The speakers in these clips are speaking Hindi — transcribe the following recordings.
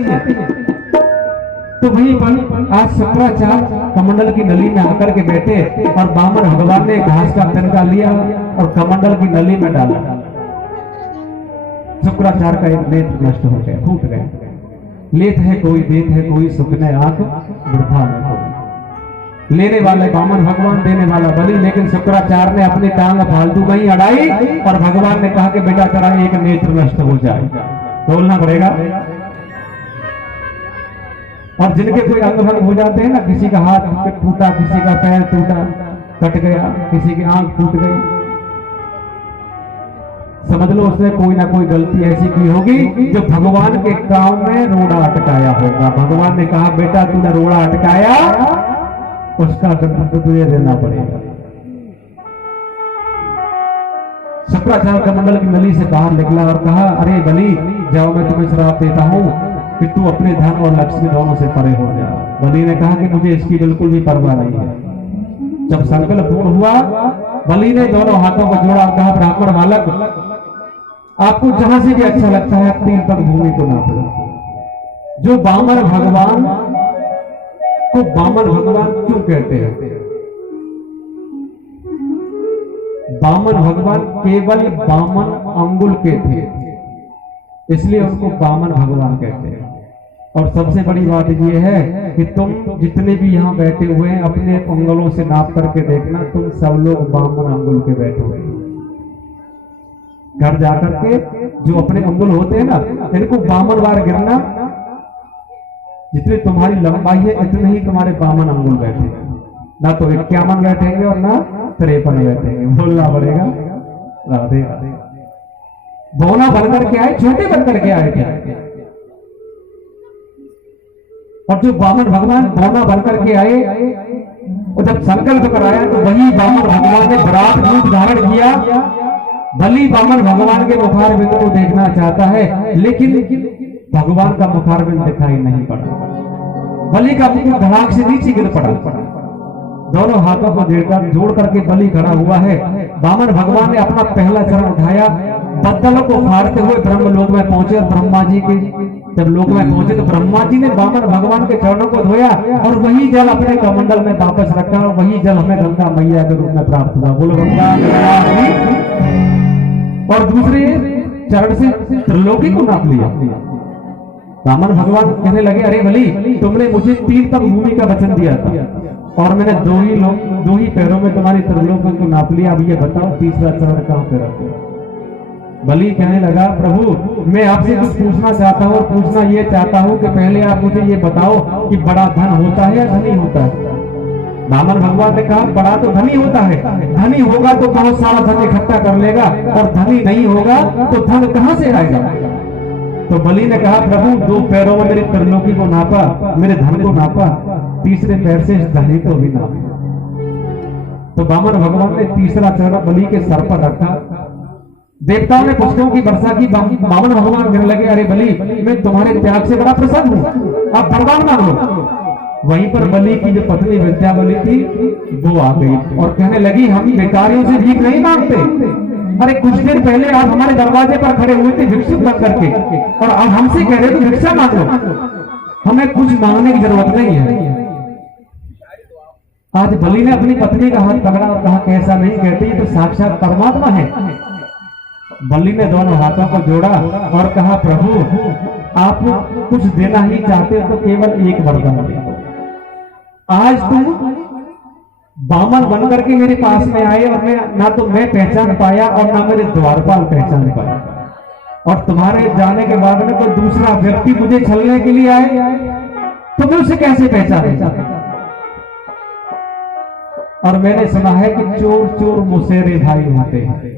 तो वही आज शुक्राचार्य कमंडल की नली में आकर के बैठे और बामन भगवान ने घास का तिनका लिया और कमंडल की नली में डाला। शुक्राचार्य का एक नेत्र नष्ट हो गया, फूट गया। लेत है कोई, देत है कोई, सुखने आंख वृथा में कोई। लेने वाले बामन भगवान, देने वाला बलि। लेकिन शुक्राचार्य ने अपनी टांग फालतू नहीं अड़ाई और भगवान ने कहा कि बेटा तेरा एक नेत्र नष्ट हो जाए, बोलना पड़ेगा। और जिनके कोई अंग भंग हो जाते हैं ना, किसी का हाथ टूटा, किसी का पैर टूटा, कट गया, किसी की आंख फूट गई, समझ लो उसने कोई ना कोई गलती ऐसी की होगी जो भगवान के काम में रोड़ा अटकाया होगा। भगवान ने कहा बेटा तूने रोड़ा अटकाया, उसका दंड तुझे देना पड़ेगा। शुक्राचार्य कमंडल की नली से बाहर निकला और कहा अरे बलि जाओ, मैं तुम्हें श्राप देता हूं कि तू अपने धन और लक्ष्मी दोनों से परे हो जा। बलि ने कहा कि मुझे इसकी बिल्कुल भी परवाह नहीं है। जब संकल्प पूर्ण हुआ, बलि ने दोनों हाथों को जोड़ा और कहा ब्राह्मण बालक, आपको जहां से भी अच्छा लगता है आप 3 तक भूमि को नाप लो। जो बामन भगवान को बामन भगवान क्यों कहते हैं? बामन भगवान केवल बामन अंगुल के थे, इसलिए उनको बामन भगवान कहते हैं। और सबसे बड़ी बात यह है कि तुम जितने भी यहाँ बैठे हुए हैं अपने अंगुलों से नाप करके देखना, तुम सब लोग बामन अंगुल के बैठे हुए हैं। घर जाकर के जो अपने अंगुल होते हैं ना, इनको बामन बार गिरना, जितनी तुम्हारी लंबाई है इतने ही तुम्हारे बामन अंगुल बैठेंगे, ना तो 51 बैठेंगे और ना 53 बैठेंगे, बोलना पड़ेगा। राधे राधे। बौना बनकर के आए, छोटे बनकर के आए थे, और जो बामन भगवान बौना बनकर के आए और जब संकल्प कराया तो वही बामन भगवान ने विराट रूप धारण किया। बलि बामन भगवान के मुखारबिंद को देखना चाहता है, लेकिन भगवान का मुखारबिंद दिखाई नहीं पड़ा। बलि का मुकुट धड़ाक से नीचे गिर पड़ा। दोनों हाथों को जोड़ करके बलि खड़ा हुआ है। बामन भगवान ने अपना पहला चरण उठाया, बदलों को फाड़ते हुए ब्रह्मलोक में पहुंचे। और ब्रह्मा जी के जब लोक में पहुंचे तो ब्रह्मा जी ने बामन भगवान के चरणों को धोया और वही जल अपने कमंडल में वापस रखा और वही जल हमें गंगा मैया के रूप में प्राप्त हुआ। बोलो गंगा मैया। और दूसरे चरण से त्रिलोकी को नाप लिया। बामन भगवान कहने लगे अरे बलि तुमने मुझे 3 तक भूमि का वचन दिया था और मैंने दो ही पैरों में तुम्हारी त्रिलोकी को नाप लिया, अब ये बताओ तीसरा चरण कहां पे रखो? बलि कहने लगा प्रभु मैं आपसे कुछ पूछना चाहता हूँ और पूछना ये चाहता हूँ कि पहले आप मुझे ये बताओ कि बड़ा धन होता है या धनी होता है? बामन भगवान ने कहा बड़ा तो धनी होता है, धनी होगा तो बहुत सारा धन इकट्ठा कर लेगा और धनी नहीं होगा तो धन कहां से आएगा? तो बलि ने कहा प्रभु 2 पैरों में मेरी त्रिलोकी को नापा, मेरे धन को नापा, तीसरे पैर से धनी को भी नापा। तो बामन भगवान ने तीसरा चरण बलि के सर पर रखा। देवताओं ने पुष्पों की वर्षा की। बामन भगवान कहने लगे अरे बलि मैं तुम्हारे त्याग से बड़ा प्रसन्न हूं, आप वरदान मांगो। वहीं पर बलि की जो पत्नी विद्यावली थी वो आ गई और कहने लगी हम भिखारियों से भीख नहीं मांगते। अरे कुछ दिन पहले आप हमारे दरवाजे पर खड़े हुए थे भिक्षुक बन करके और अब हमसे कह रहे थे भिक्षा मांगो। हमें कुछ मांगने की जरूरत नहीं है। आज बलि ने अपनी पत्नी का हाथ पकड़ा और कहा कैसा नहीं कहते, ये तो साक्षात परमात्मा है। बलि ने दोनों हाथों को जोड़ा और कहा प्रभु आप कुछ देना ही चाहते हो तो केवल एक वरदान दे। आज तुम बामन बनकर के मेरे पास में आए और ना तो मैं पहचान पाया और ना मेरे द्वारपाल पहचान पाया, और तुम्हारे जाने के बाद में कोई दूसरा व्यक्ति मुझे छलने के लिए आए तो मैं उसे कैसे पहचाने? और मैंने सुना है कि चोर चोर मुसेरे भाई होते हैं।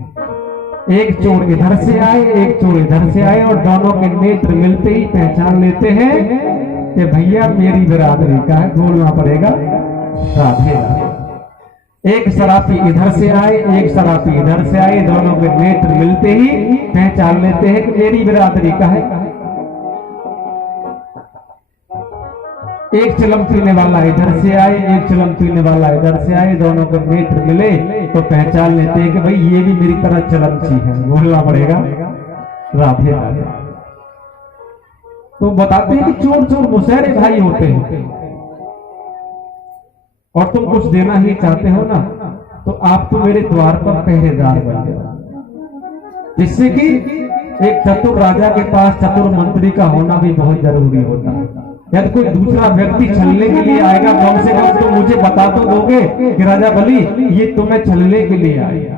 एक चोर इधर से आए, एक चोर इधर से आए और दोनों के नेत्र मिलते ही पहचान लेते हैं कि भैया मेरी बिरादरी का है, बोलना पड़ेगा राधे राधे। एक शराबी इधर से आए, एक शराबी इधर से आए, दोनों के नेत्र मिलते ही पहचान लेते हैं कि मेरी बिरादरी का है। एक चिलम पीने वाला इधर से आए, एक चिलम पीने वाला इधर से आए, दोनों के नेत्र मिले तो पहचान लेते हैं कि भाई ये भी मेरी तरह चिलमची है, बोलना पड़ेगा राधे राधे। तो बताते हैं कि चोर चोर मुसहरे भाई होते हैं, और तुम कुछ देना ही चाहते हो ना, तो आप तो मेरे द्वार पर पहरेदार बन जाओ। जिससे कि एक चतुर राजा के पास चतुर मंत्री का होना भी बहुत जरूरी होता है। यदि कोई दूसरा व्यक्ति छलने के लिए आएगा, कम से कम तो मुझे बता तो दोगे कि राजा बलि ये तुम्हें छलने के लिए आएगा।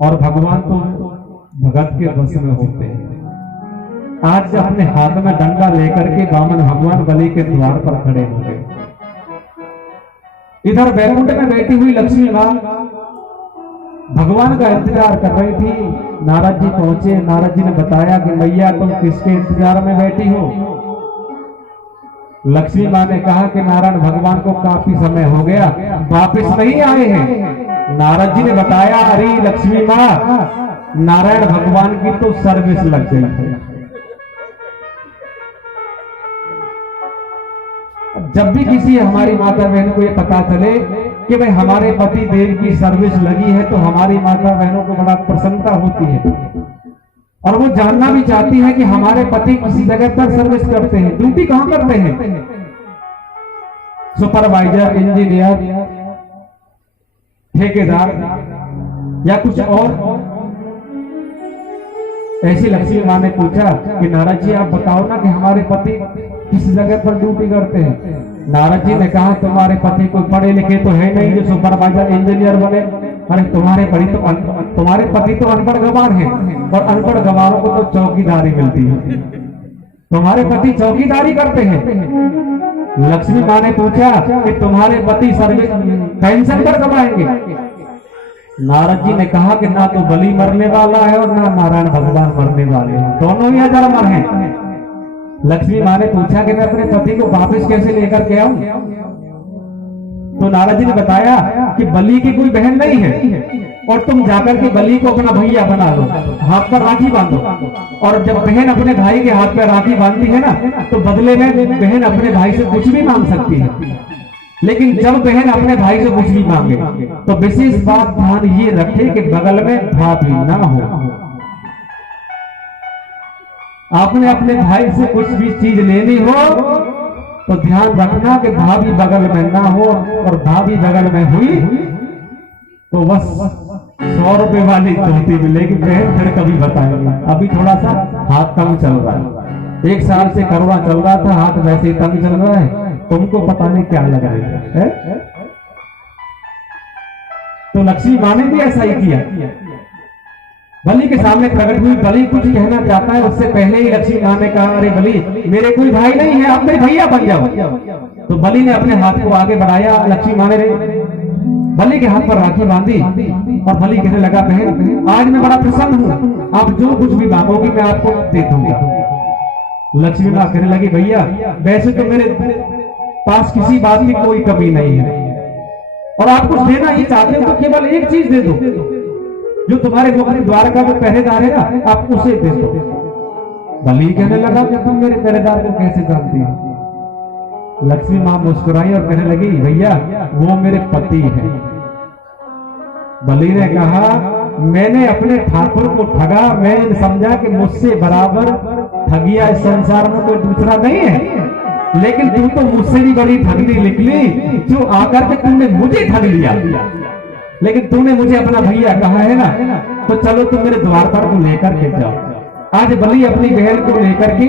और भगवान तो भगत के बस में होते हैं। आज अपने हाथ में डंडा लेकर के वामन भगवान बलि के द्वार पर खड़े हो गए। इधर बैकुंठ में बैठी हुई लक्ष्मी मां भगवान का इंतजार कर रही थी। नारद जी पहुंचे। नारद जी ने बताया कि मैया तुम किसके इंतजार में बैठी हो? लक्ष्मी मां ने कहा कि नारायण भगवान को काफी समय हो गया, वापस नहीं आए हैं। नारद जी ने बताया, अरे लक्ष्मी मां, नारायण भगवान की तो सर्विस लग गई है। जब भी किसी हमारी माता बहन को ये पता चले कि भाई हमारे पति देव की सर्विस लगी है, तो हमारी माता बहनों को बड़ा प्रसन्नता होती है, और वो जानना भी चाहती है कि हमारे पति किसी जगह पर सर्विस करते हैं, ड्यूटी कहां करते हैं, सुपरवाइजर, इंजीनियर, ठेकेदार या कुछ और। ऐसी लक्ष्मी मां ने पूछा कि नारद जी आप बताओ ना कि हमारे पति किस जगह पर ड्यूटी करते हैं। नारद जी ने कहा, तुम्हारे पति कोई पढ़े लिखे तो है नहीं जो सुपरवाइजर इंजीनियर बने। अरे तुम्हारे पति तो अनपढ़ गंवार हैं, और अनपढ़ गंवारों को तो चौकीदारी मिलती है। तुम्हारे पति चौकीदारी करते हैं। लक्ष्मी मां ने पूछा कि तुम्हारे पति सर्विस पेंशन पर कब आएंगे? नारद जी ने कहा कि ना तो बलि मरने वाला है और ना नारायण भगवान मरने वाले हैं, दोनों ही अजर हैं। लक्ष्मी मां ने पूछा कि मैं अपने पति को वापस कैसे लेकर के आऊं? तो नारद जी ने बताया कि बलि की कोई बहन नहीं है, और तुम जाकर के बलि को अपना भैया बना लो, हाथ पर राखी बांधो, और जब बहन अपने भाई के हाथ पर राखी बांधती है ना, तो बदले में बहन अपने भाई से कुछ भी मांग सकती है। लेकिन जब बहन अपने भाई से कुछ भी मांगे तो विशेष बात ध्यान ये रखे कि बगल में भाभी ना हो। आपने अपने भाई से कुछ भी चीज लेनी हो तो ध्यान रखना कि भाभी बगल में ना हो, और भाभी बगल में हुई तो बस 100 रुपए वाली धोती मिलेगी, बहन फिर कभी बताएंगे। अभी थोड़ा सा हाथ कम चल रहा है, 1 साल से करोड़ा चल रहा था, हाथ वैसे ही तंग चल रहा है, तुमको पता नहीं क्या लगा है? तो लक्ष्मी मां ने भी ऐसा ही किया। बलि के सामने प्रकट हुई। बलि कुछ कहना चाहता है, उससे पहले ही लक्ष्मी मां ने कहा, अरे बलि मेरे कोई भाई नहीं है, आप मेरे भैया बन जाओ। तो बलि ने अपने हाथ को आगे बढ़ाया। लक्ष्मी मां ने बलि के हाथ पर राखी बांधी, और बलि कहने लगा, बहन आज मैं बड़ा प्रसन्न हूं, आप जो कुछ भी मांगोगी मैं आपको दे दूंगा। लक्ष्मी मां कहने लगी, भैया वैसे तो मेरे पास किसी बात की कोई कमी नहीं है, और आप कुछ देना ही चाहते हो तो केवल एक चीज दे दो, जो तुम्हारे मुख्य द्वार का जो पहरेदार है ना, आप उसे दे दो। बलि कहने लगा कि तुम मेरे पहरेदार को कैसे जानती हो? लक्ष्मी मां मुस्कुराई और कहने लगी, भैया वो मेरे पति है। बलि ने कहा, मैंने अपने ठाकुर को ठगा, मैंने समझा कि मुझसे बराबर ठगिया इस संसार में कोई दूसरा नहीं है, लेकिन तू तो मुझसे भी बड़ी ठगनी निकली, जो आकर के तुमने मुझे ठग लिया। लेकिन तूने मुझे अपना भैया कहा है ना, तो चलो तुम मेरे द्वार पर को लेकर के जाओ। आज बलि अपनी बहन को लेकर के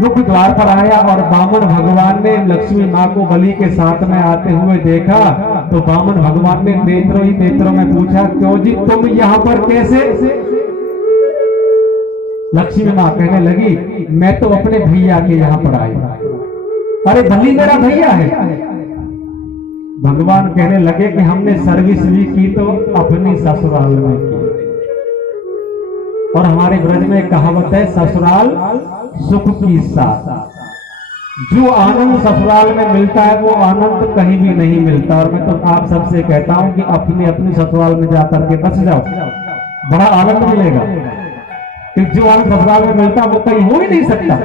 मुख्य द्वार पर आया, और वामन भगवान ने लक्ष्मी मां को बलि के साथ में आते हुए देखा, तो वामन भगवान ने नेत्रों ही नेत्रों में पूछा, क्यों जी तुम यहाँ पर कैसे? लक्ष्मी मां कहने लगी, मैं तो अपने भैया के यहाँ पर आई। अरे बलि मेरा भैया है। भगवान कहने लगे कि हमने सर्विस भी की तो अपनी ससुराल में की, और हमारे ब्रज में कहावत है, ससुराल सुख की साथ। जो आनंद ससुराल में मिलता है वो आनंद कहीं भी नहीं मिलता। और मैं तो आप सबसे कहता हूं कि अपनी अपनी ससुराल में जाकर के बस जाओ, बड़ा आनंद मिलेगा। कि जो आनंद ससुराल में मिलता वो कहीं हो ही नहीं सकता।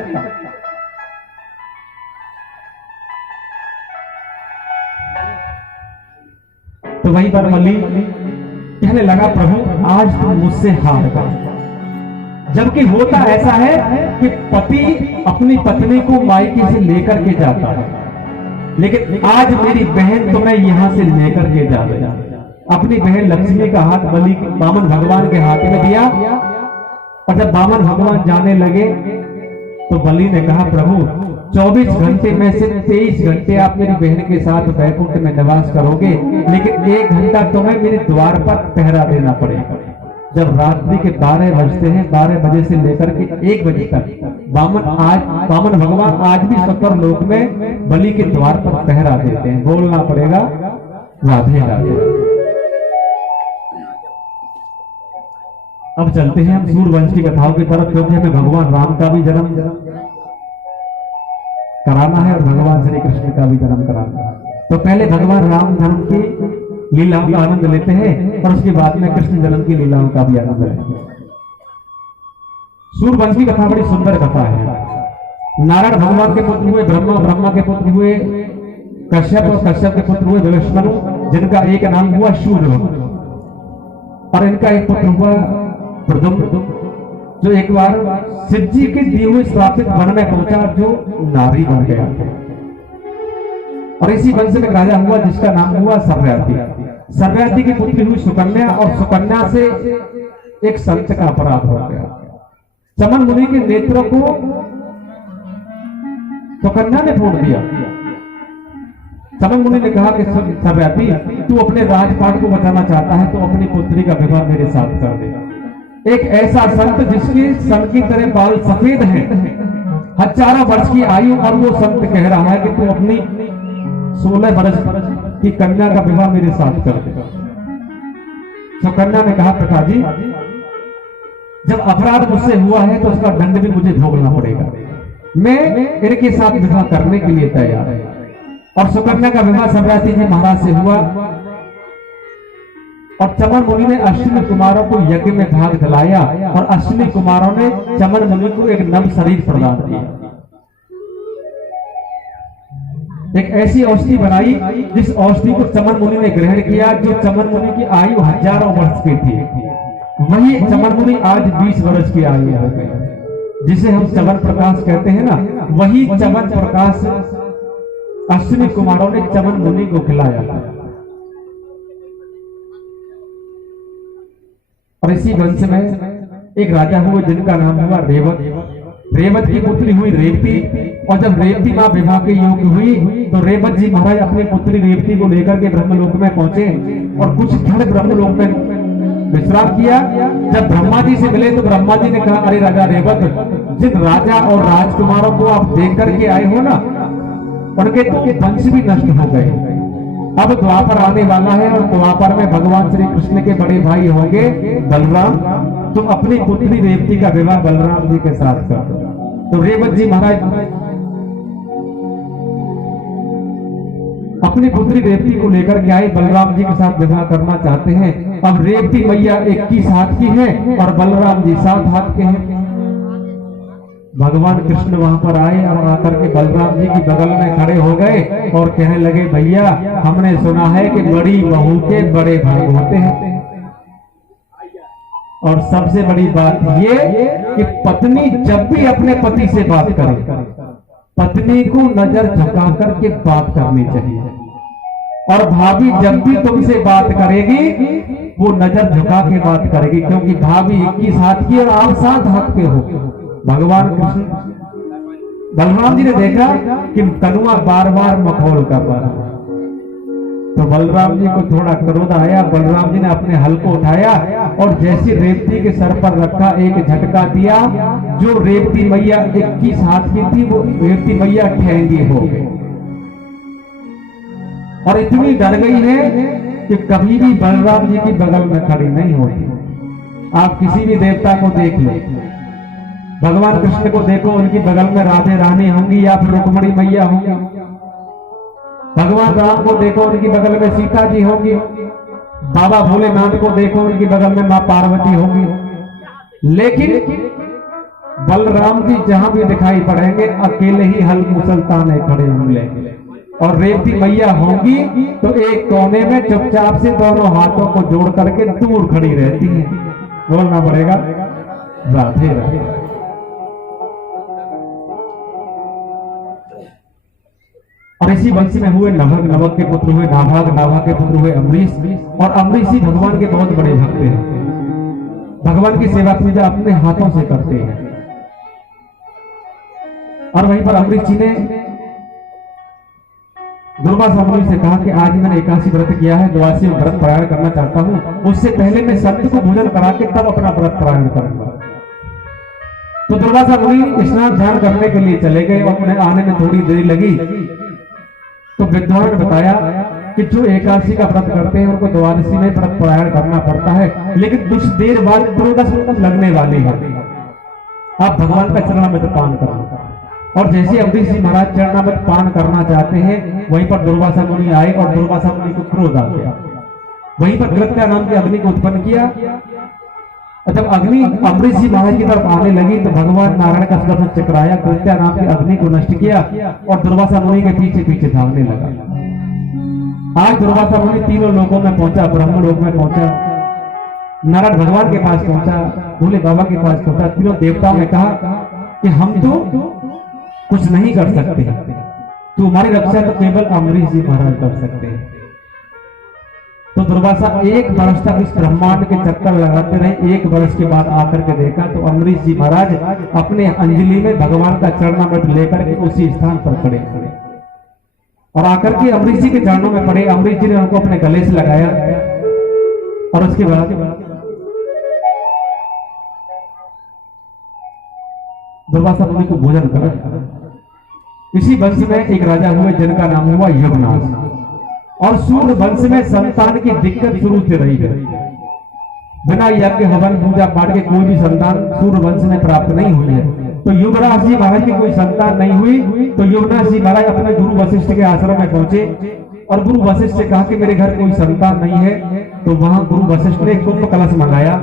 तो वहीं पर बलि कहने लगा, प्रभु आज तुम मुझसे हार गए, जबकि होता ऐसा है कि पति अपनी पत्नी को मायके से लेकर के जाता है, लेकिन आज मेरी बहन तो मैं यहां से लेकर के जा रहा। अपनी बहन लक्ष्मी का हाथ बलि बामन भगवान के हाथ में दिया, और जब बामन भगवान जाने लगे तो बलि ने कहा, प्रभु 24 घंटे में से 23 घंटे आप मेरी बहन के साथ वैकुंठ में निवास करोगे, लेकिन 1 घंटा तुम्हें मेरे द्वार पर पहरा देना पड़ेगा। जब रात्रि के 12 बजते हैं, 12 बजे से लेकर के 1 बजे तक बामन भगवान आज भी स्वर्ग लोक में बलि के द्वार पर पहरा देते हैं। बोलना पड़ेगा राधे राधे। अब चलते हैं हम सूर्यवंश की कथाओं की तरफ, क्योंकि हमें भगवान राम का भी जन्म कराना है और भगवान श्री कृष्ण का भी जन्म कराना है। तो पहले भगवान राम जन्म की लीलाओं का आनंद लेते हैं और उसके बाद में कृष्ण जन्म की लीलाओं का भी आनंद लेते हैं। सूर्यवंश की कथा बड़ी सुंदर कथा है। नारायण भगवान के पुत्र हुए ब्रह्मा, ब्रह्मा के पुत्र हुए कश्यप और कश्यप के पुत्र हुए विष्णु, जिनका एक नाम हुआ सूर्य, और इनका एक पुत्र हुआ प्रद्युम्न, जो एक बार शिव जी के दिए हुए श्रापित वन में पहुंचा, जो नारी बन गया। और इसी वंश में राजा हुआ जिसका नाम हुआ सर्वयाति। सर्वयाति की पुत्री हुई सुकन्या, और सुकन्या से एक संत का अपराध हो गया। चमन मुनि के नेत्रों को सुकन्या ने फोड़ दिया। चमन मुनि ने कहा कि सर्वयाति, तू अपने राजपाट को बचाना चाहता है तो अपनी पुत्री का विवाह मेरे साथ कर दे। एक ऐसा संत जिसके सन की तरह बाल सफेद हैं, हजारों वर्ष की आयु, और वो संत कह रहा है कि तू अपनी 16 वर्ष की कन्या का विवाह मेरे साथ कर दे। तो कन्या ने कहा, पिताजी जब अपराध मुझसे हुआ है तो उसका दंड भी मुझे भोगना पड़ेगा, मैं इनके साथ विवाह करने के लिए तैयार है। और सुकन्या का विवाह सर्वयाति जी महाराज से हुआ, और चमन मुनि ने अश्विनी कुमारों को यज्ञ में भाग दिलाया, और अश्विनी कुमारों ने चमन मुनि को एक नव शरीर प्रदान किया। एक ऐसी औषधि बनाई जिस औषधि को चमन मुनि ने ग्रहण किया, जो चमन मुनि की आयु हजारों वर्ष की थी, वही चमन मुनि आज 20 वर्ष की आयु हो गई, जिसे हम चमन प्रकाश कहते हैं ना, वही चमन प्रकाश अश्विनी कुमारों ने चमन मुनि को खिलाया। और इसी वंश में एक राजा हुआ जिनका नाम हुआ रेवत। रेवत की पुत्री हुई रेवती, और जब रेवती मां विवाह के योग्य हुई तो रेवत जी महाराज अपनी पुत्री रेवती को लेकर के ब्रह्मलोक में पहुंचे और कुछ क्षण ब्रह्मलोक में विश्राम किया। जब ब्रह्मा जी से मिले तो ब्रह्मा जी ने कहा, अरे राजा रेवत, जिन राजा और राजकुमारों को आप देख करके आए हो ना, उनके तो वंश भी नष्ट हो गए। अब द्वापर आने वाला है, और द्वापर में भगवान श्री कृष्ण के बड़े भाई होंगे बलराम। तुम अपनी पुत्री रेवती का विवाह बलराम जी के साथ कर दो। तो रेवत जी महाराज अपनी पुत्री रेवती को लेकर के आए, बलराम जी के साथ विवाह करना चाहते हैं। अब रेवती मैया 21 हाथ की है और बलराम जी 7 हाथ के हैं। भगवान कृष्ण वहां पर आए और आकर के बलराम जी की बगल में खड़े हो गए और कहने लगे, भैया हमने सुना है कि बड़ी बहू के बड़े भाई होते हैं, और सबसे बड़ी बात ये कि पत्नी जब भी अपने पति से बात करे, पत्नी को नजर झुका करके बात करनी चाहिए, और भाभी जब भी तुमसे बात करेगी वो नजर झुका के बात करेगी, क्योंकि भाभी 21 हाथ की और आप 7 हाथ के हो। भगवान कृष्ण बलराम जी ने देखा कि कनुआ बार बार मखौल कर रहा है, तो बलराम जी को थोड़ा क्रोध आया। बलराम जी ने अपने हल को उठाया और जैसी रेवती के सर पर रखा, एक झटका दिया। जो रेवती मैया 21 हाथ की थी, वो रेवती मैया ठेंगी हो गई और इतनी डर गई है कि कभी भी बलराम जी की बगल में खड़ी नहीं होती। आप किसी भी देवता को देख लो, भगवान कृष्ण को देखो, उनकी बगल में राधे रानी होंगी या फिर रुक्मणी मैया होंगी। भगवान राम को देखो, उनकी बगल में सीता जी होंगी। बाबा भोलेनाथ को देखो, उनकी बगल में मां पार्वती होंगी। लेकिन बलराम जी जहां भी दिखाई पड़ेंगे, अकेले ही हल मुसलताने खड़े होंगे, और रेवती मैया होंगी तो एक कोने में चुपचाप से दोनों हाथों को जोड़ करके दूर खड़ी रहती है। बोलना पड़ेगा राधे राधे। और इसी वंश में हुए नभग, नभग के पुत्र हुए नाभाग, नाभा के पुत्र हुए अम्बरीश, और अम्बरीश ही भगवान के बहुत बड़े भक्त हैं। भगवान की सेवा पूजा अपने हाथों से करते हैं। और वहीं पर अम्बरीश जी ने दुर्वासा मुनि से कहा कि आज मैंने एकादशी व्रत किया है, द्वादशी व्रत पारायण करना चाहता हूं, उससे पहले मैं संत को भोजन करा के तब अपना व्रत पारायण करूंगा। तो दुर्वासा मुनि स्नान ध्यान करने के लिए चले गए और उन्हें आने में थोड़ी देरी लगी। तो विद्वान ने बताया कि जो एकादशी का व्रत करते हैं उनको द्वादशी में व्रत पारायण करना पड़ता है, लेकिन कुछ देर बाद त्रयोदश लगने वाली है, आप भगवान का चरणामृत पान करना। और जैसे अम्बरीश जी महाराज चरणामृत पान करना चाहते हैं, वहीं पर दुर्वासा मुनि आए और दुर्वासा मुनि को क्रोध आ गया। वहीं पर कृत्या नाम की अग्नि को उत्पन्न किया। और जब अग्नि अम्बरीश जी महाराज की तरफ आने लगी तो भगवान नारायण का सुदर्शन चक्र आया, कृत्या नाम की अग्नि को नष्ट किया और दुर्वासा मुनि के पीछे पीछे भागने लगा। आज दुर्वासा मुनि तीनों लोकों में पहुंचा, ब्रह्म लोक में पहुंचा, नारायण भगवान के पास पहुंचा, भोले बाबा के पास पहुंचा। तीनों देवताओं ने कहा कि हम तो कुछ नहीं कर सकते, तुम्हारी रक्षा तो केवल अम्बरीश जी महाराज कर सकते हैं। तो दुर्वासा एक वर्ष तक इस ब्रह्मांड के चक्कर लगाते रहे। एक वर्ष के बाद आकर के देखा तो अम्बरीश जी महाराज अपने अंजलि में भगवान का चरणामृत लेकर के उसी स्थान पर खड़े खड़े और आकर के अम्बरीश जी के चरणों में पड़े। अम्बरीश जी ने उनको अपने गले से लगाया और उसके बाद दुर्वासा मुनि को भोजन करा। इसी वंश में एक राजा हुए जिनका नाम हुआ युगनाथ। और सूर्य वंश में संतान की दिक्कत शुरू से रही है। बिना यज्ञ हवन पूजा पाठ के कोई भी संतान सूर्य वंश में प्राप्त नहीं हुई है। तो युगराज जी महाराज की कोई संतान नहीं हुई। तो युगनाथ जी महाराज अपने गुरु वशिष्ठ के आश्रम में पहुंचे और गुरु वशिष्ठ से कहा कि मेरे घर कोई संतान नहीं है। तो वहां गुरु वशिष्ठ ने कुंभ कलश मंगाया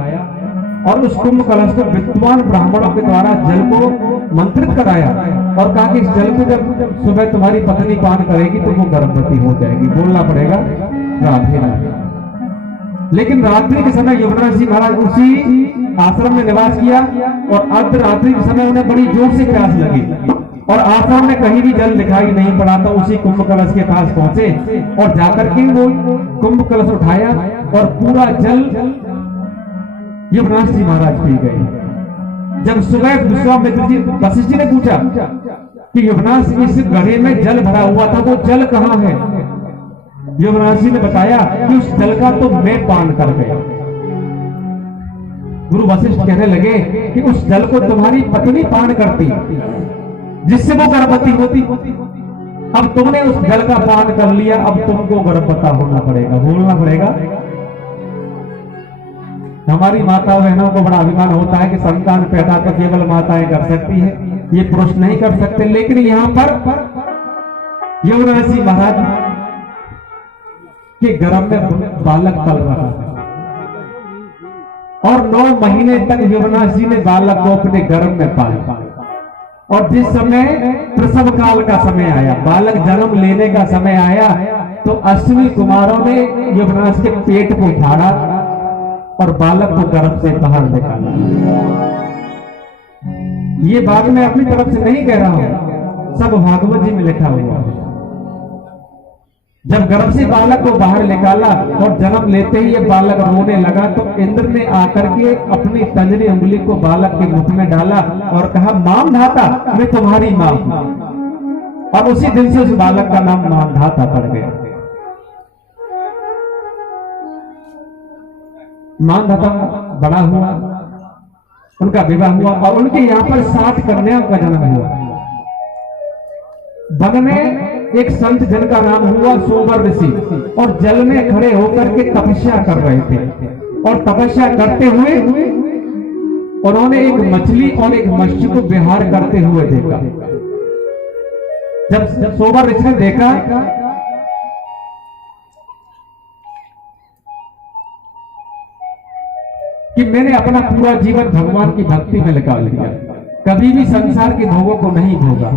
और उस कुंभ कलश को विद्वान ब्राह्मणों के द्वारा जल को मंत्रित कराया और कहा कि इस जल को जब सुबह तुम्हारी पत्नी पान करेगी तो वो गर्भवती हो जाएगी। बोलना पड़ेगा राधे राधे। लेकिन रात्रि के समय युवराज जी महाराज उसी आश्रम में निवास किया और अर्धरात्रि के समय उन्हें बड़ी जोर से प्यास लगी और आश्रम में कहीं भी जल दिखाई नहीं पड़ा। तो उसी कुंभ कलश के पास पहुंचे और जाकर के वो कुंभ कलश उठाया और पूरा जल युवराज जी महाराज पी गए। जब सुबह विश्वामित्र जी वशिष्ठ जी ने पूछा कि युवराज इस घड़े में जल भरा हुआ था, वो जल कहाँ है? युवराज जी ने बताया कि उस जल का तो मैं पान कर गया। गुरु वशिष्ठ कहने लगे कि उस जल को तुम्हारी पत्नी पान करती जिससे वो गर्भवती होती। अब तुमने उस जल का पान कर लिया, अब तुमको गर्भवता होना पड़ेगा। बोलना पड़ेगा। हमारी माता बहनों को बड़ा अभिमान होता है कि संतान पैदा तो केवल माताएं कर सकती है, ये पुरुष नहीं कर सकते। लेकिन यहाँ पर युवराज जी महाराज के गर्भ में बालक पल रहा है और 9 महीने तक युवराज जी ने बालक को अपने गर्भ में पाला। और जिस समय प्रसव काल का समय आया, बालक जन्म लेने का समय आया, तो अश्विनी कुमारों ने युवराज के पेट को फाड़ा और बालक को गर्भ से बाहर निकाला। ये बात मैं अपनी तरफ से नहीं कह रहा हूं, सब भागवत जी में लिखा हुआ है। जब गर्भ से बालक को बाहर निकाला और जन्म लेते ही ये बालक रोने लगा तो इंद्र ने आकर के अपनी तंजनी उंगली को बालक के मुख में डाला और कहा, मामधाता मैं तुम्हारी मां हूं। और उसी दिन से उस बालक का नाम मामधाता पड़ गया। मामधाता बड़ा हुआ, उनका विवाह हुआ और उनके यहाँ पर 7 कन्याओं का जन्म हुआ। वन में एक संत जिनका नाम हुआ सोबर ऋषि और जल में खड़े होकर के तपस्या कर रहे थे और तपस्या करते हुए उन्होंने एक मछली और एक मत्स्य को विहार करते हुए देखा। जब सोबर ऋषि ने देखा कि मैंने अपना पूरा जीवन भगवान की भक्ति में लगा लिया, कभी भी संसार के भोगों को नहीं भोगा,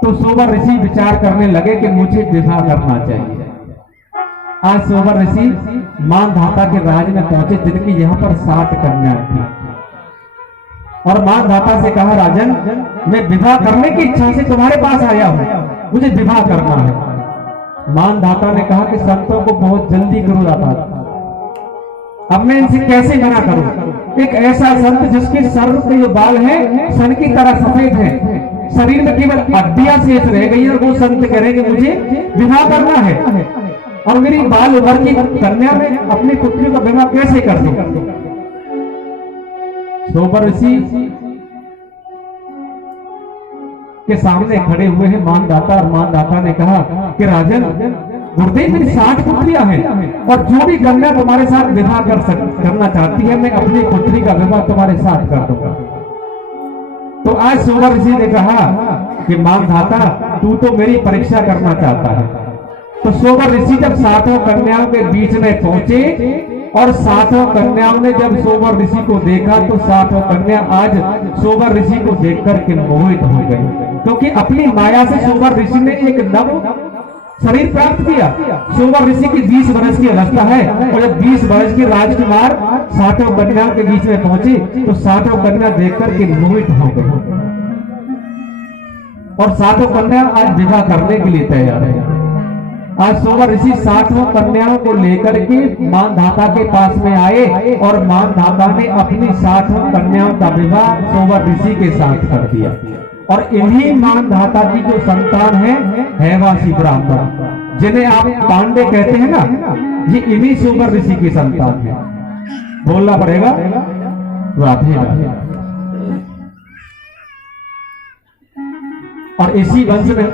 तो सोबर ऋषि विचार करने लगे कि मुझे विवाह करना चाहिए। आज सोबर ऋषि मामधाता के राज में पहुंचे जिनकी यहाँ पर 7 कन्याएं थी और मानधाता से कहा, राजन मैं विवाह करने की इच्छा से तुम्हारे पास आया हूं, मुझे विवाह करना है। मानधाता ने कहा कि संतों को बहुत जल्दी करो दाता, अब मैं इनसे कैसे मना करूं। एक ऐसा संत जिसके सर के जो बाल हैं सन की तरह सफेद हैं, शरीर में केवल हड्डियां शेष रह गई है, और वो संत कहेंगे मुझे विवाह करना है और मेरी बाल उम्र की कन्या में अपनी पुत्री का विवाह कैसे कर दूं। सोबर ऋषि के सामने खड़े हुए हैं मानधाता, और मानधाता ने कहा कि राजन गुरुदेव मेरी 60 पुत्रियां हैं और जो भी कन्या तुम्हारे साथ विवाह करना चाहती है मैं अपनी पुत्री का विवाह तुम्हारे साथ कर दूंगा। तो आज सोबर ऋषि ने कहा कि मानधाता तू तो मेरी परीक्षा करना चाहता है। तो सोबर ऋषि जब 7 कन्याओं के बीच में पहुंचे और 7 कन्याओं ने जब सोबर ऋषि को देखा तो 7 कन्या आज सोबर ऋषि को देखकर के मोहित हो गई, क्योंकि अपनी माया से सोबर ऋषि ने एक नव शरीर प्राप्त किया। सोबर ऋषि की 20 वर्ष की अवस्था है और जब 20 वर्ष की राजकुमार 7 कन्याओं के बीच में पहुंचे तो 7 कन्या देखकर के मोहित हो गई और 7 कन्या आज विवाह करने के लिए तैयार है। आज सोबर ऋषि 7 कन्याओं को लेकर के मानधाता के पास में आए और मानधाता ने अपनी 7 कन्याओं का विवाह सोबर ऋषि के साथ कर दिया। और इन्हीं मानधाता की जो संतान है हैवासी ब्राह्मण, जिन्हें आप पांडे कहते हैं ना, ये इन्हीं सोबर ऋषि की संतान है। बोलना पड़ेगा राधे राधे। और इसी वंश में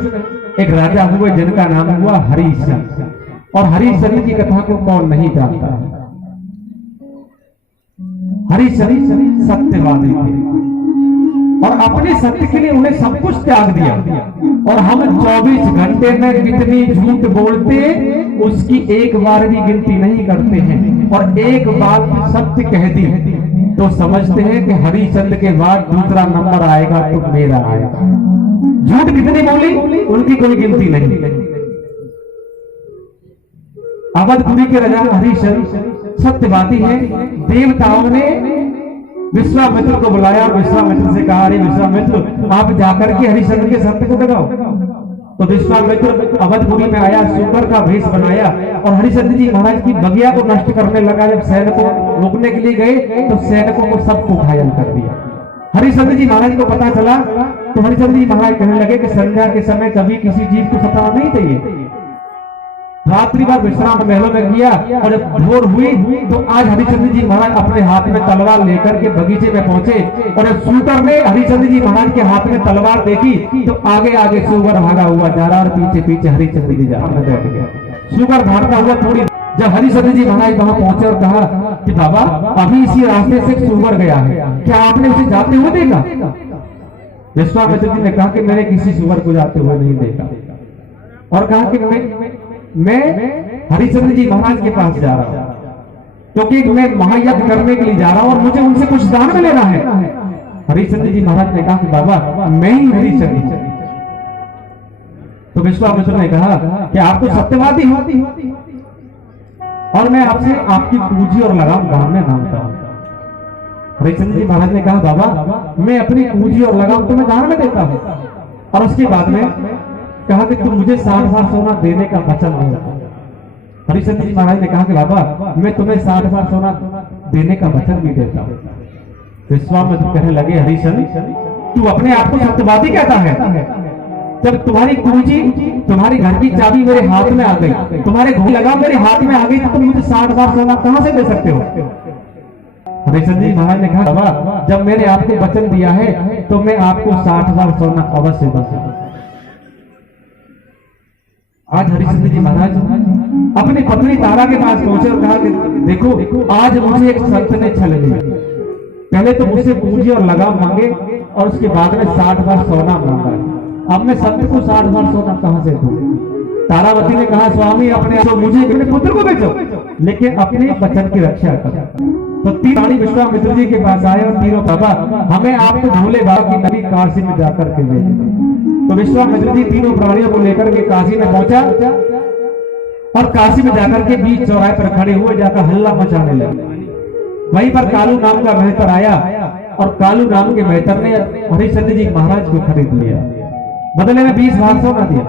एक राजा हुए जिनका नाम हुआ हरिश्चंद्र, और हरिश्चंद्र की कथा को कौन नहीं जानता है। हरिश्चंद्र सत्यवादी थे और अपने सत्य के लिए उन्हें सब कुछ त्याग दिया। और हम 24 घंटे में कितनी झूठ बोलते उसकी एक बार भी गिनती नहीं करते हैं, और एक बात सत्य कह दी तो समझते हैं कि हरिश्चंद्र के बाद दूसरा नंबर आएगा तो मेरा आएगा। झूठ कितनी बोली उनकी कोई गिनती नहीं। अवधपुरी के राजा हरिश्चंद्र सत्यवादी है। देवताओं ने विश्वामित्र को बुलाया और विश्वामित्र से कहा, अरे विश्वामित्र आप जाकर के हरिश्चंद्र के सत्य को दिखाओ। तो विश्वामित्र अवधपुरी में आया, सुकर का भेष बनाया और हरिश्चंद्र जी महाराज की बगिया को नष्ट करने लगा। जब सैनिकों रोकने के लिए गए तो सैनिकों को सबको घायल कर दिया। हरिश्चंद्र जी महाराज को पता चला तो हरिश्चंद्र जी महाराज कहने लगे कि संध्या के समय कभी किसी जीव को सताना नहीं चाहिए। रात्रि भर विश्राम महलों में किया और जब भोर हुई तो आज हरिश्चंद्र जी महाराज अपने हाथ में तलवार लेकर के बगीचे में पहुंचे, और जब सूकर ने हरिश्चंद्र जी महाराज के हाथ में तलवार देखी तो आगे आगे सूकर भागा हुआ जा रहा और पीछे पीछे हरिश्चंद्र जी बैठ गया। सूकर भागता हुआ थोड़ी, जब हरिश्चंद्र जी महाराज वहां पहुंचे और कहा कि बाबा अभी इसी रास्ते से सूकर गया है, क्या आपने उसे जाते हुए देखा। विश्वामित्र जी ने कहा कि मैंने किसी सूकर को जाते हुए नहीं देखा, और कहा कि मैं हरिश्चंद्र जी महाराज के पास जा रहा हूं क्योंकि मैं महायज्ञ करने के लिए जा रहा हूं और मुझे उनसे कुछ दान में लेना है। हरिश्चंद्र जी महाराज ने कहा कि बाबा मैं ही हरिश्चंद्र। तो विश्वामित्र ने कहा कि आप तो सत्यवादी हो और मैं आपसे आपकी पूंजी और लगाम दान में मांगता हूं। हरिश्चंद्र जी महाराज ने कहा बाबा मैं अपनी पूंजी और लगाम तुम्हें दान में देता हूं। और उसके बाद में कहा कि तुम मुझे 60 बार सोना देने का वचन दो। हरिश्चंद्र जी महाराज ने कहा कि बाबा मैं तुम्हें 60 बार सोना देने का वचन भी देता हूं। विश्वामित्र कहने लगे हरिश्चंद्र तू अपने आप को सत्यवादी कहता है, जब तुम्हारी कुंजी तुम्हारी घर की चाबी मेरे हाथ में आ गई, तुम्हारे घोड़ी लगाम मेरे हाथ में आ गई, तो तुम मुझे 60 बार सोना कहां से दे सकते हो। हरिश्चंद्र जी महाराज ने कहा बाबा जब मैंने आपको वचन दिया है तो मैं आपको 60 बार सोना अवश्य दूंगा। आज हरिश्चंद्र जी महाराज अपनी पत्नी तारा के पास पहुंचे और कहा कि देखो आज मुझे एक संत ने छल लिया। पहले तो मुझसे पूंजी और लगाम मांगे और उसके बाद में 60 बार सोना मांगा, अब मैं संत को 60 बार सोना कहां से दूं। तारावती ने कहा स्वामी अपने तो मुझे अपने पुत्र को बेचो लेकिन अपने वचन की रक्षा करो। तो 3 रानी विश्वामित्र जी के पास आए और तीनों बाबा हमें आपको भोले बाबा की नदी काशी में जाकर के ले। तो विश्वामित्र जी तीनों प्राणियों को लेकर के काशी में पहुंचा और काशी में जाकर के बीच चौराहे पर खड़े हुए जाकर हल्ला मचाने लगे। वहीं पर कालू नाम का बेहतर आया और कालू नाम के मेहतर ने हरिश्चंद्र जी महाराज को खरीद लिया। बदले में 20 भाग सोना दिया।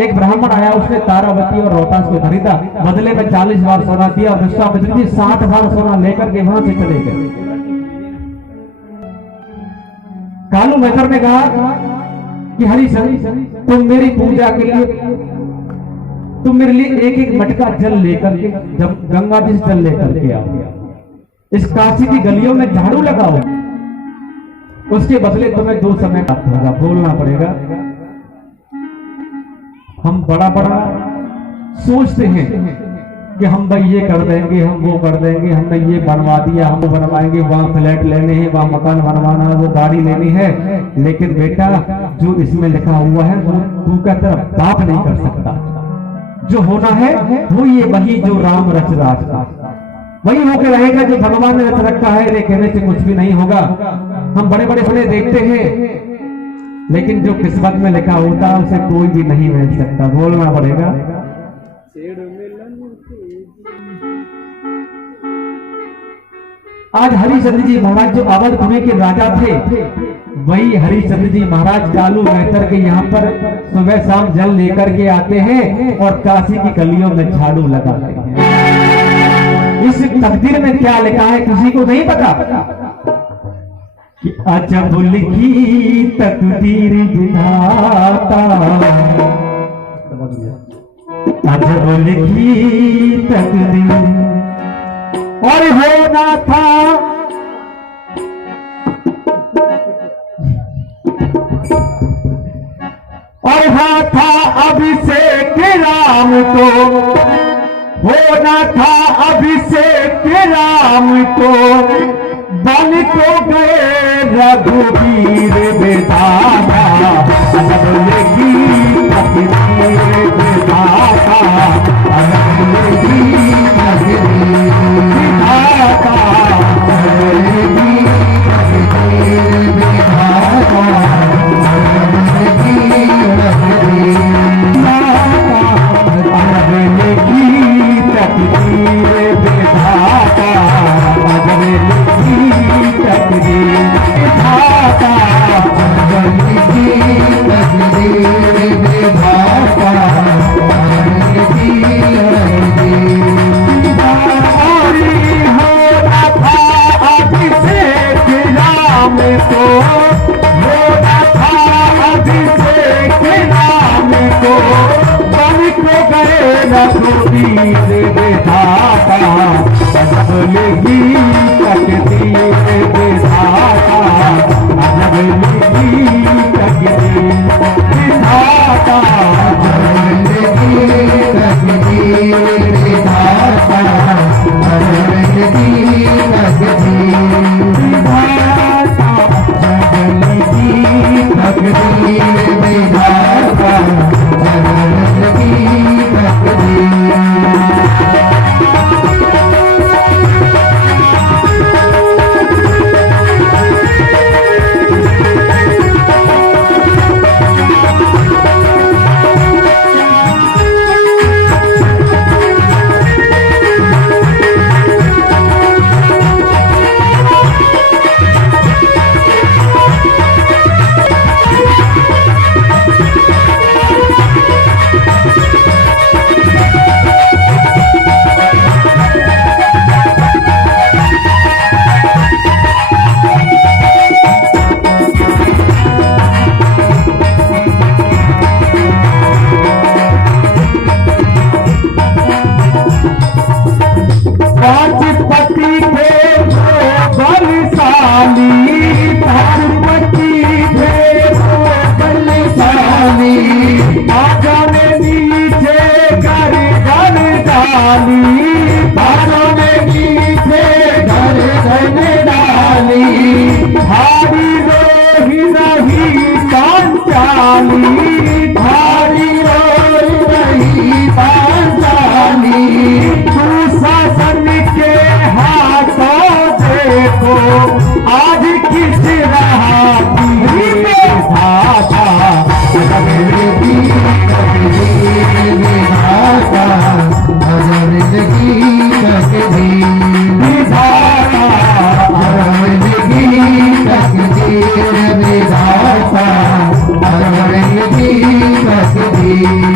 एक ब्राह्मण आया, उसने तारावती और रोहतास को खरीदा, बदले में 40 भाग सोना दिया और विश्वामित्र जी 60 भाग सोना लेकर के वहां से चले गए। कालू मेहतर ने कहा कि हरिश्चंद्र, तुम मेरी पूजा के लिए, तुम मेरे लिए एक एक मटका जल लेकर के, जब गंगा जी से जल लेकर के आओ, इस काशी की गलियों में झाड़ू लगाओ, उसके बदले तुम्हें 2 समय प्राप्त होगा। बोलना पड़ेगा। हम बड़ा बड़ा सोचते हैं कि हम भाई ये कर देंगे, हम वो कर देंगे, हमने ये बनवा दिया, हम वो बनवाएंगे, वहां फ्लैट लेने हैं, वहां मकान बनवाना है, वो गाड़ी लेनी है। लेकिन बेटा, जो इसमें लिखा हुआ है वो तू का तरफ बाप नहीं कर सकता। जो होना है वो ये वही जो राम रच राज का वही होकर रहेगा, जो भगवान ने रच रखा है। ये कहने से कुछ भी नहीं होगा। हम बड़े बड़े बड़े देखते हैं, लेकिन जो किस्मत में लिखा होता है उसे कोई भी नहीं मिल सकता। बोलना पड़ेगा। आज हरिश्चंद्र जी महाराज जो अवधपुरी के राजा थे, वही हरिश्चंद्र जी महाराज कालू मेहतर के यहाँ पर सुबह शाम जल लेकर के आते हैं और काशी की गलियों में झाड़ू लगाते हैं। इस तकदीर में क्या लिखा है किसी को नहीं पता कि अजब लिखी तकदीर विधाता, अजब लिखी तकदीर। और होना था और हाँ था अभिषेक राम को, होना था अभिषेक राम को, बन को गए रघुवीर विधाता। अजब लिखी तकदीर विधाता, अजब लिखी तकदीर विधाता, अजब लिखी तकदीर विधाता, अजब लिखी तकदीर विधाता, अजब लिखी तकदीर विधाता, अजब लिखी तकदीर विधाता, अजब लिखी तकदीर विधाता, अजब लिखी तकदीर। होना था अभिषेक राम को, होना था अभिषेक राम को, बन को गए रघुवीर विधाता। अजब लिखी तकदीर विधाता, अजब लिखी तकदीर विधाता, अजब लिखी तकदीर विधाता, अजब लिखी तकदीर विधाता, अजब लिखी तकदीर विधाता, अजब लिखी तकदीर। आज किस रहा विधाता, अजब लिखी तकदीर विधाता, अजब लिखी तकदीर विधाता, अजब लिखी रे।